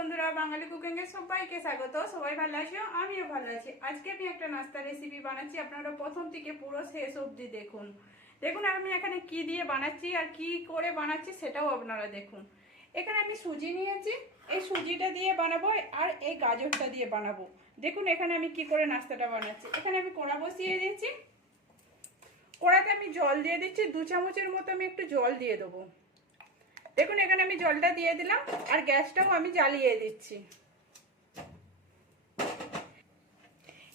বন্ধুরা, বাঙালি কুকিং এর সবাইকে স্বাগত। সবাই ভালো আছো? আমিও ভালো আছি। আজকে আমি একটা নাস্তা রেসিপি বানাচ্ছি। আপনারা প্রথম থেকে পুরো শেষ অবধি দেখুন। দেখুন আমি এখানে কি দিয়ে বানাচ্ছি আর কি করে বানাচ্ছি সেটাও আপনারা দেখুন। এখানে আমি সুজি নিয়েছি। এই সুজিটা দিয়ে বানাবো আর এই গাজরটা দিয়ে বানাবো। দেখুন এখানে আমি কি করে নাস্তাটা বানাচ্ছি। এখানে আমি কড়া বসিয়ে দিয়েছি। কড়াতে আমি জল দিয়ে দিচ্ছি। দু চামচের মতো আমি একটু জল দিয়ে দেবো। দেখুন, এখানে আমি জলটা দিয়ে দিলাম আর গ্যাসটাও আমি জ্বালিয়ে দিচ্ছি।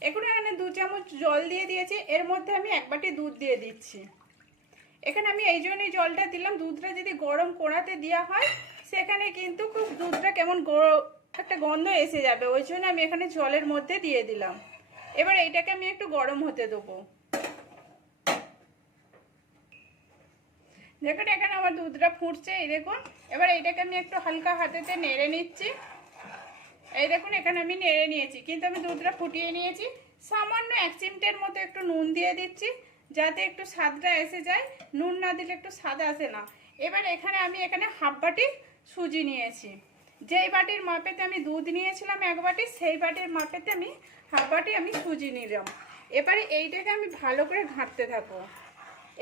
এখন এখানে দু চামচ জল দিয়ে দিয়েছি, এর মধ্যে আমি এক বাটি দুধ দিয়ে দিচ্ছি। এখানে আমি এই জন্যই জলটা দিলাম, দুধটা যদি গরম কড়াতে দেওয়া হয়, সেখানে কিন্তু খুব দুধটা কেমন একটা গন্ধ এসে যাবে, ওই জন্য আমি এখানে জলের মধ্যে দিয়ে দিলাম। এবার এইটাকে আমি একটু গরম হতে দেবো। দেখুন, এখানে আমার দুধটা ফুটছে, এই দেখুন। এবার এইটাকে আমি একটু হালকা হাতেতে নেড়ে নিচ্ছি। এই দেখুন, এখানে আমি নেড়ে নিয়েছি, কিন্তু আমি দুধটা ফুটিয়ে নিয়েছি। সামান্য এক চিমটের মতো একটু নুন দিয়ে দিচ্ছি, যাতে একটু স্বাদটা এসে যায়। নুন না দিলে একটু স্বাদ আসে না। এবার এখানে আমি এখানে হাফ বাটি সুজি নিয়েছি। যেই বাটির মাপেতে আমি দুধ নিয়েছিলাম এক বাটি, সেই বাটির মাপেতে আমি হাফ বাটি আমি সুজি নিলাম। এবারে এইটাকে আমি ভালো করে ঘাঁটতে থাকব।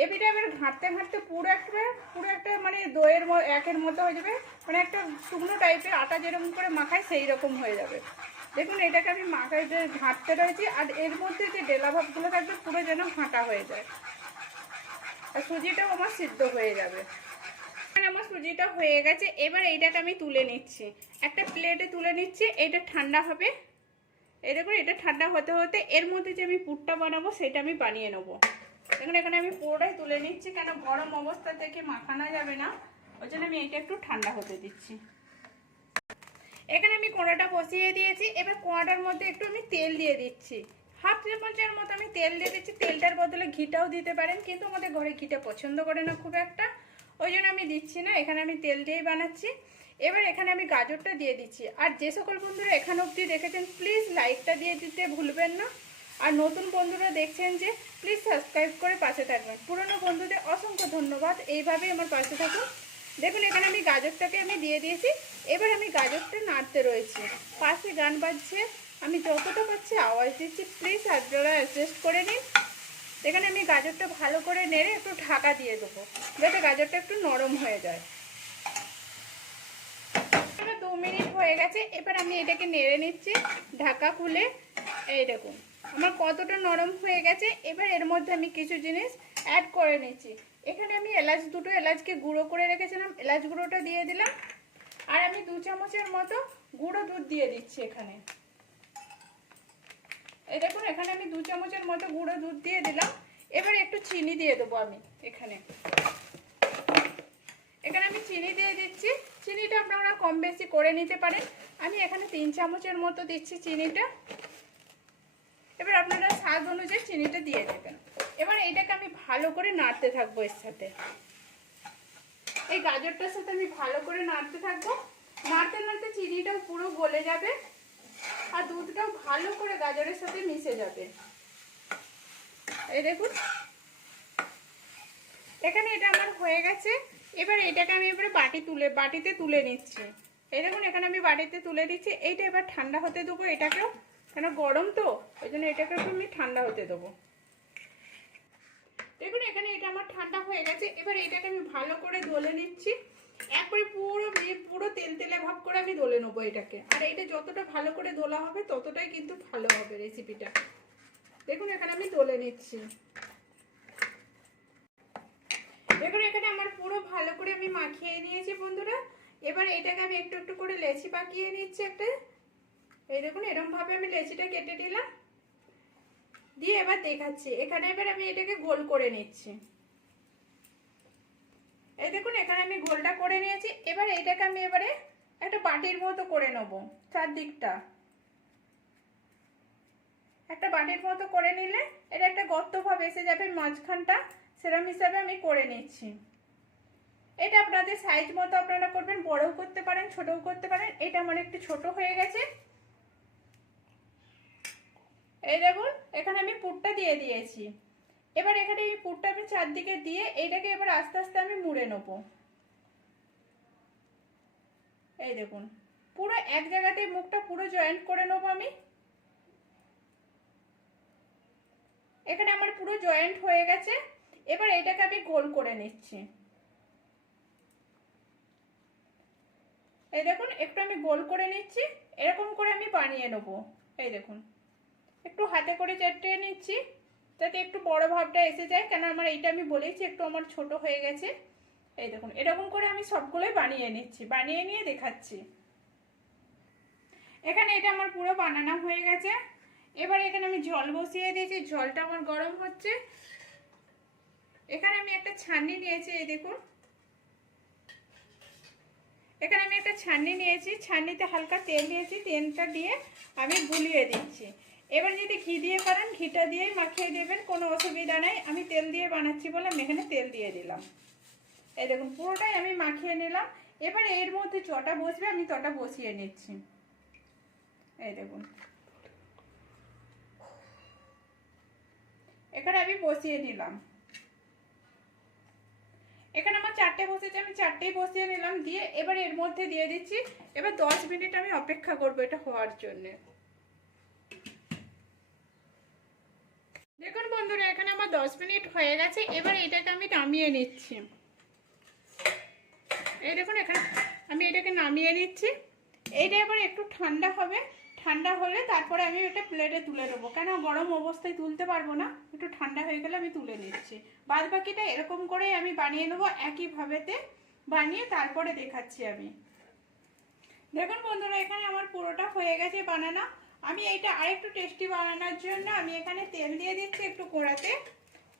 এবারে এবার ঘাঁটতে ঘাঁটতে পুরো একটা পুরো একটা মানে দইয়ের একের মতো হয়ে যাবে। মানে একটা শুকনো টাইপের আটা যেরকম করে মাখায় সেই রকম হয়ে যাবে। দেখুন, এটাকে আমি মাখায় যে ঘাঁটতে রয়েছি, আর এর মধ্যে যে ডেলা ভাবগুলো থাকবে পুরো যেন ঘাঁটা হয়ে যায়। আর সুজিটাও আমার সিদ্ধ হয়ে যাবে। আমার সুজিটা হয়ে গেছে, এবার এইটাকে আমি তুলে নিচ্ছি। একটা প্লেটে তুলে নিচ্ছি এটা ঠান্ডা হবে। এই দেখুন, এটা ঠান্ডা হতে হতে এর মধ্যে যে আমি পুরটা বানাবো, সেটা আমি বানিয়ে নেব। দেখুন, এখানে আমি পুরোটাই তুলে নিচ্ছি, কেন গরম অবস্থা থেকে মাখানো যাবে না। ওই জন্য আমি এটা একটু ঠান্ডা হতে দিচ্ছি। এখানে আমি কোঁড়াটা বসিয়ে দিয়েছি, এবার কোঁড়াটার মধ্যে একটু আমি তেল দিয়ে দিচ্ছি। হাফ চামচের মতো আমি তেল দিয়ে দিচ্ছি, তেলটার বদলে ঘিটাও দিতে পারেন, কিন্তু আমাদের ঘরে ঘিটা পছন্দ করে না খুব একটা। ওই জন্য আমি দিচ্ছি না, এখানে আমি তেল দিয়েই বানাচ্ছি। এবার এখানে আমি গাজরটা দিয়ে দিচ্ছি। আর যে সকল বন্ধুরা এখানে অবধি দেখেছেন প্লিজ লাইকটা দিয়ে দিতে ভুলবেন না। আর নতুন বন্ধুরা দেখছেন যে প্লিজ সাবস্ক্রাইব করে পাশে থাকবেন। পুরনো বন্ধুদের অসংখ্য ধন্যবাদ। এইভাবেই আমার পাশে থাকুন। দেখুন, এখানে আমি গাজরটাকে আমি দিয়ে দিয়েছি। এবার আমি গাজরটা নাড়তে রয়েছি। পাশে গান বাজছে। আমি যতটা পাচ্ছি আওয়াজ দিচ্ছি। প্লিজ আপনারা অ্যাডজাস্ট করে নিন। এখানে আমি গাজরটা ভালো করে নেড়ে একটু ঢাকা দিয়ে দেবো, যাতে গাজরটা একটু নরম হয়ে যায়। দু মিনিট হয়ে গেছে। এবার আমি এটাকে নেড়ে নিচ্ছি ঢাকা খুলে। এই দেখুন। আমার কতটা নরম হয়ে গেছে, এবার এর মধ্যে আমি কিছু জিনিস অ্যাড করে নিচ্ছি। এখানে আমি এলাচ, দুটো এলাচকে গুঁড়ো করে রেখেছিলাম, এলাচ গুঁড়োটা দিয়ে দিলাম। আর আমি দু চামচের মতো গুঁড়ো দুধ দিয়ে দিচ্ছি এখানে। এই দেখুন, এখানে আমি দু চামচের মতো গুঁড়ো দুধ দিয়ে দিলাম। এবার একটু চিনি দিয়ে দেবো আমি এখানে। এখানে আমি চিনি দিয়ে দিচ্ছি। চিনিটা আপনারা কম বেশি করে নিতে পারেন। আমি এখানে তিন চামচের মতো দিচ্ছি চিনিটা। এবার আপনারা স্বাদ অনুযায়ী চিনিটা দিয়ে দেবেন। এবার এটাকে আমি ভালো করে নাড়তে থাকব এর সাথে। এই গাজরটার সাথে আমি ভালো করে নাড়তে থাকব। নাড়তে নাড়তে চিনিটাও পুরো গলে যাবে আর দুধটাও ভালো করে গাজরের সাথে মিশে যাবে। এই দেখুন। এখানে এটা আমার হয়ে গেছে। এবার এটাকে আমি এবারে বাটি তুলে, বাটিতে তুলে নিচ্ছি। এই দেখুন, এখানে আমি বাটিতে তুলে দিচ্ছি। এইটা এবার ঠান্ডা হতে দেবো এটাকেও। কেন গরম তো? ওই জন্য এটাকে একটু আমি ঠান্ডা হতে দেবো। দেখুন, এখানে এটা আমার ঠান্ডা হয়ে গেছে। এবার এটাকে আমি ভালো করে দলে নিচ্ছি। একবারে পুরো পুরো তেল তেলে ভাব করে আমি দলে নেব এটাকে। আর এটা যতটা ভালো করে দোলা হবে, ততটাই কিন্তু ভালো হবে রেসিপিটা দেখুন, এখানে আমি দলে নিচ্ছি। দেখুন, এখানে আমার পুরো ভালো করে আমি মাখিয়ে নিয়েছি বন্ধুরা। এবার এটাকে আমি একটু একটু করে লেচি পাকিয়ে নিচ্ছি একটা। এই দেখুন এরকম ভাবে আমি লেচিটা কেটে দিলাম দিয়ে এবার দেখাচ্ছি। এখানে এবার আমি এটাকে গোল করে নিচ্ছি। এই দেখুন, এখানে আমি গোলটা করে নিয়েছি। এবার এইটাকে আমি এবারে একটা বাটির মতো করে নেব, চারদিকটা। একটা বাটির মতো করে নিলে এটা একটা গর্ত ভাব এসে যাবে মাঝখানটা। সেরকম হিসাবে আমি করে নিচ্ছি। এটা আপনাদের সাইজ মতো আপনারা করবেন, বড়ও করতে পারেন, ছোটও করতে পারেন। এটা আমার একটু ছোট হয়ে গেছে। এই দেখুন, এখানে আমি পুরটা দিয়ে দিয়েছি। এবার এখানে এই পুরটা আমি চারদিকে দিয়ে এইটাকে এবার আস্তে আস্তে আমি মুড়ে নেব। এই দেখুন, পুরো এক জায়গাতে মুখটা পুরো জয়েন্ট করে নেব আমি। এখানে আমার পুরো জয়েন্ট হয়ে গেছে, এবার এটাকে আমি গোল করে নিচ্ছি। এই দেখুন, একটু আমি গোল করে নিচ্ছি, এরকম করে আমি বানিয়ে নেব। এই দেখুন। একটু হাতে করে চেটে নিচ্ছি, যাতে একটু বড় ভাবটা এসে যায়। কেন আমার এইটা আমি বলেছি একটু আমার ছোট হয়ে গেছে। এই দেখুন, এরকম করে আমি সবগুলোই বানিয়ে নিচ্ছি, বানিয়ে নিয়ে দেখাচ্ছি। এখানে এটা আমার পুরো বানানো হয়ে গেছে। এবার এখানে আমি জল বসিয়ে দিয়েছি, জলটা আমার গরম হচ্ছে। এখানে আমি একটা ছাননি নিয়েছি, এই দেখুন। এখানে আমি একটা ছাননি নিয়েছি ছাননিতে হালকা তেল দিয়েছি, তেলটা দিয়ে আমি গুলিয়ে দিচ্ছি। এবার যদি ঘি দিয়ে করেন, ঘিটা দিয়েই মাখিয়ে দেবেন, কোনো অসুবিধা নেই। আমি তেল দিয়ে বানাচ্ছি বলে আমি এখানে তেল দিয়ে দিলাম। এই দেখুন, পুরোটাই আমি মাখিয়ে নিলাম। এবার এর মধ্যে চটা বসবে, আমি চটা বসিয়ে নিচ্ছি। এই দেখুন। এখানে আমি বসিয়ে নিলাম। এখানে আমার চারটে বসেছে, আমি চারটেই বসিয়ে নিলাম। দিয়ে এবার এর মধ্যে দিয়ে দিচ্ছি। এবার দশ মিনিট আমি অপেক্ষা করব এটা হওয়ার জন্য। দেখুন বন্ধুরা, এখানে আমার দশ মিনিট হয়ে গেছে, এবার এটাকে আমি নামিয়ে নিচ্ছি। এই দেখুন, এখানে আমি এটাকে নামিয়ে নিচ্ছি। এইটা এবার একটু ঠান্ডা হবে। ঠান্ডা হলে তারপরে আমি এটা প্লেটে তুলে নেব। কেন, গরম অবস্থায় তুলতে পারব না? একটু ঠান্ডা হয়ে গেলে আমি তুলে নিচ্ছি। বাদ বাকিটা এরকম করেই আমি বানিয়ে নেব, একইভাবেতে বানিয়ে তারপরে দেখাচ্ছি আমি। দেখুন বন্ধুরা, এখানে আমার পুরোটা হয়ে গেছে বানানো। আমি এইটা আরেকটু টেস্টি বানানোর জন্য আমি এখানে তেল দিয়ে দিচ্ছি একটু কোড়াতে।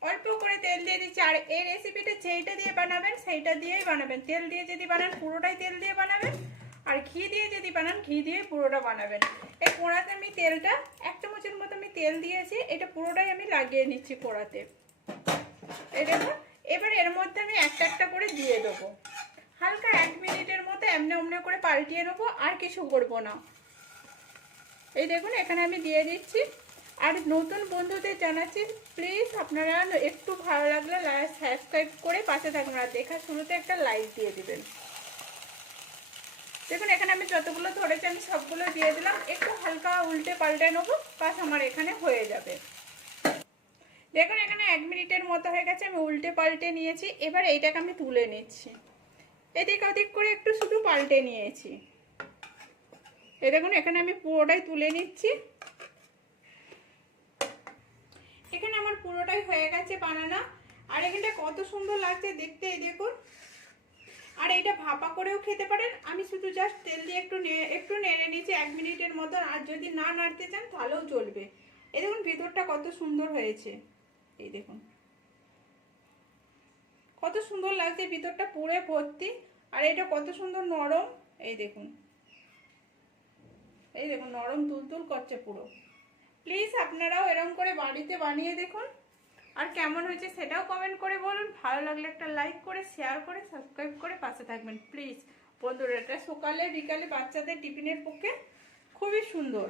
অল্প করে তেল দিয়ে দিচ্ছি। আর এই রেসিপিটা যেইটা দিয়ে বানাবেন, সেইটা দিয়েই বানাবেন। তেল দিয়ে যদি বানান, পুরোটাই তেল দিয়ে বানাবেন। আর ঘি দিয়ে যদি বানান, ঘি দিয়ে পুরোটা বানাবেন। এই কোড়াতে আমি তেলটা এক চামচের মতো আমি তেল দিয়েছি। এটা পুরোটাই আমি লাগিয়ে নিচ্ছি কোড়াতে। এই দেখুন, এবার এর মধ্যে আমি একটা একটা করে দিয়ে দেবো। হালকা এক মিনিটের মতো এমনি অমনি করে পাল্টিয়ে নেব। আর কিছু করব না। এই দেখুন, এখানে আমি দিয়ে দিচ্ছি। আর নতুন বন্ধুদের জানাচ্ছি প্লিজ আপনারা একটু ভালো লাগলে সাবস্ক্রাইব করে পাশে থাকবেন আর দেখা শুরুতে একটা লাইক দিয়ে দিবেন। দেখুন, এখানে আমি যতগুলো ধরেছি, আমি সবগুলো দিয়ে দিলাম। একটু হালকা উল্টে পাল্টে নেব, বাস আমার এখানে হয়ে যাবে। দেখুন, এখানে এক মিনিটের মতো হয়ে গেছে, আমি উল্টে পাল্টে নিয়েছি। এবার এইটাকে আমি তুলে নিচ্ছি। এদিক ওদিক করে একটু শুধু পাল্টে নিয়েছি। এই দেখুন, এখানে আমি পুরোটাই তুলে নিচ্ছি। এখানে আমার পুরোটাই হয়ে গেছে বানানা। আর এখানটা কত সুন্দর লাগছে দেখতে, এই দেখুন। আর এটা ভাপা করেও খেতে পারেন। আমি শুধু জাস্ট তেল দিয়ে একটু একটু নেড়ে নিয়েছি এক মিনিটের মতো আর যদি না নাড়তে চান, তাহলেও চলবে। এই দেখুন, ভিতরটা কত সুন্দর হয়েছে। এই দেখুন। কত সুন্দর লাগছে, ভিতরটা পুরে ভর্তি। আর এটা কত সুন্দর নরম। এই দেখুন। এই দেখুন, নরম তুলতুল করছে পুরো। প্লিজ আপনারাও এরম করে বাড়িতে বানিয়ে দেখুন। আর কেমন হয়েছে সেটাও কমেন্ট করে বলুন। ভালো লাগলে একটা লাইক করে শেয়ার করে সাবস্ক্রাইব করে পাশে থাকবেন। প্লিজ বন্ধুরা, এটা সকালে, বিকালে বাচ্চাদের টিফিনের পক্ষে খুবই সুন্দর।